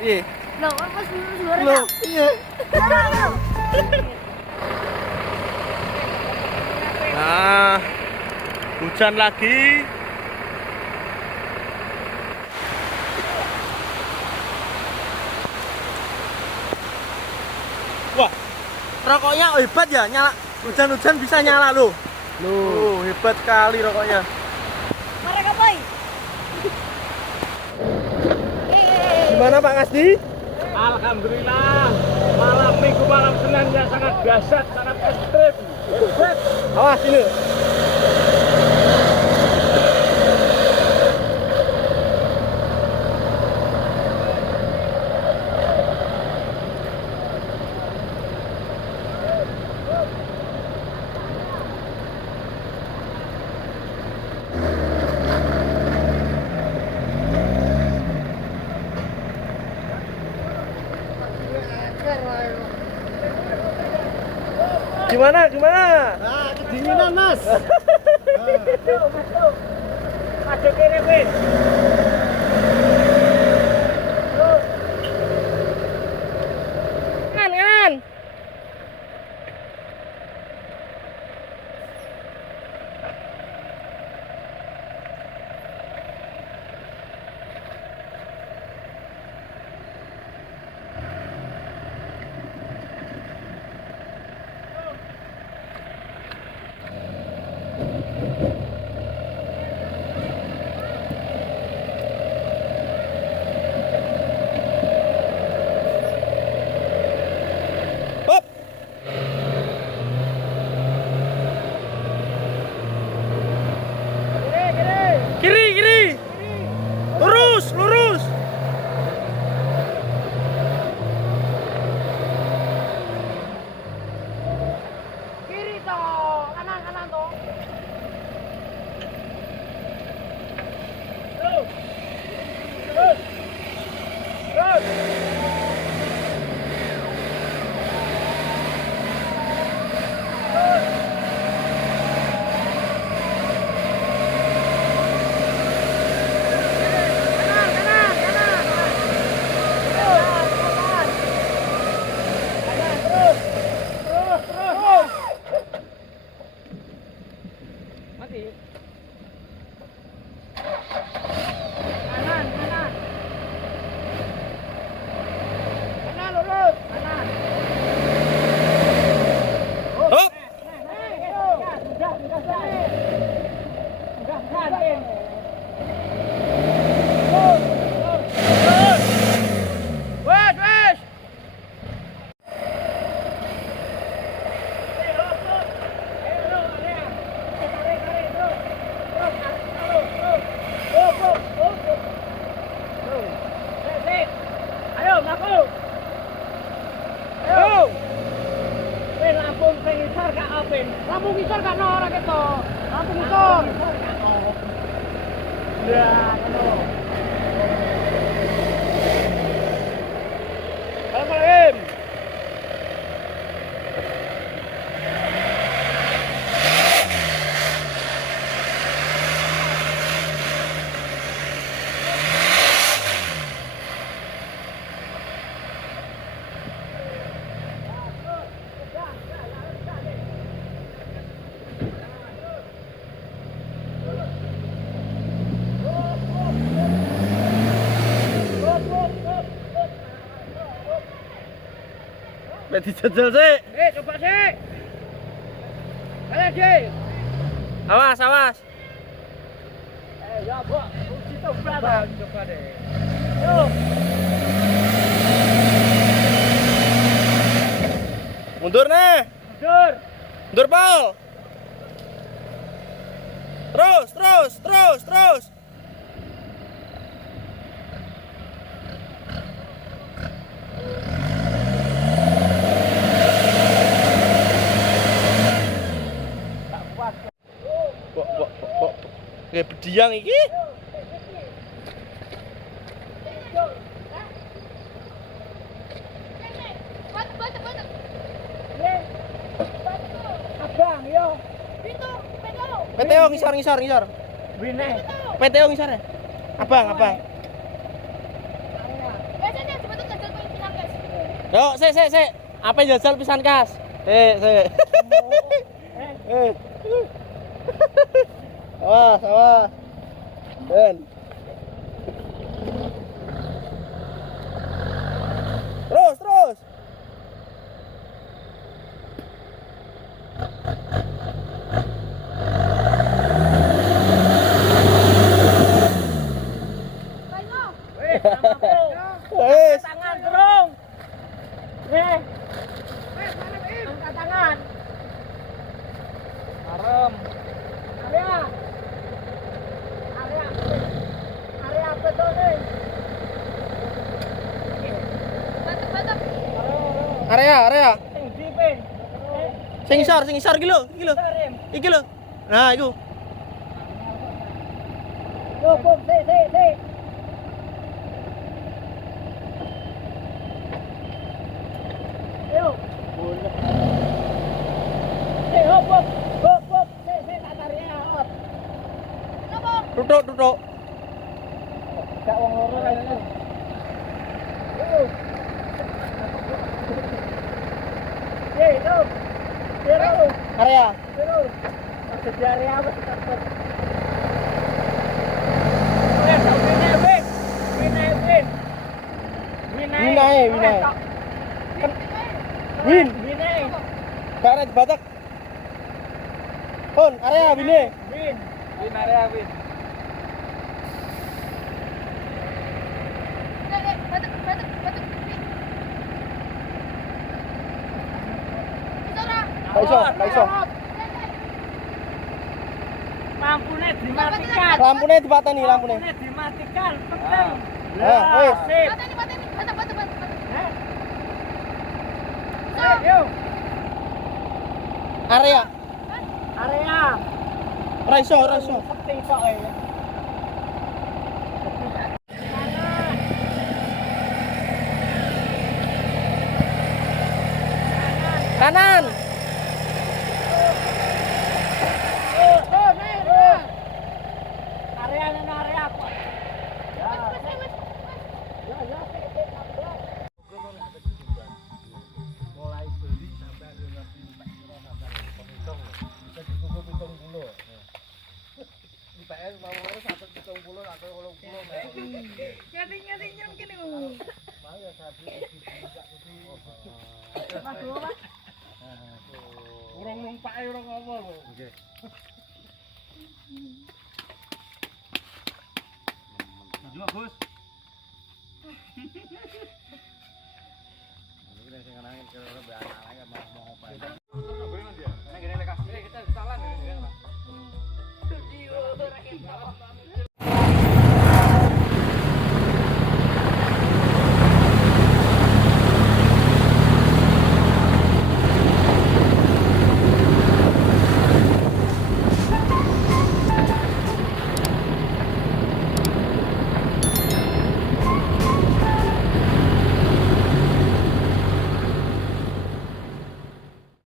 Iya. Loh, pas suara. Loh, iya. Nah, hujan lagi. Wah, rokoknya hebat ya, nyala. Hujan-hujan bisa nyala loh. Loh, hebat sekali rokoknya. Mereka boy. Gimana Pak Kasdi? Alhamdulillah, malam minggu malam Senin yang sangat dahsyat, sangat ekstrim. Hebat. Awas ini. Gimana? Nah, kedinginan mas. Masuk kiri win. Kan. Hop. Kiri. Lurus. Kiri toh, kanan toh. Hop. Wes. Ayo, ngaku. Ayo. Win lampung sing ngisor gak apin. Lampu ngisor gak ora gitu. Lampu ngisor. Ya, ngono. Assalamualaikum. Mek dijajal sih. Coba sih. Ayo, Ji. Awas. Ya, Bu. Kita coba deh. Yuk. Mundur nih. Mundur. Mundur, Pal. Terus. Kayak bediang iki. Abang, yo. PTO ngisor. Wine. PTO ngisor ya. Abang. Yo, sik. Apa jajal pisan kas? Sik. Awas. Ben. Terus. Wes. Tangan terung. Angkat tangan. Arem. Area betul nih. Area. Sing dipin. Sing ngisor iki lho. Iki lho. Nah, iku. Yo, bom, sik. Yo. Sik, hop. Sik, tak tarik hop. Tutuk. Gak wong loro kae. Yo. Yo. Area. Di area apa? Winai. Win. Baret batak. Pun area Win area Win. Kaiso. Lampune dipateni lampune. Dimatikan, penting. Wes. Sip. Yo. Area. Raiso. Penting kok ya. Kanan. Area aku. Mulai beli sampai 50 bisa dikumpul 70. IPS mau harus 170 atau 80. Nyating kene. Mau ya sapi. Urung numpake urung apa lho. Nggih. Juga Gus. Ini sing nangin karo anak-anak mau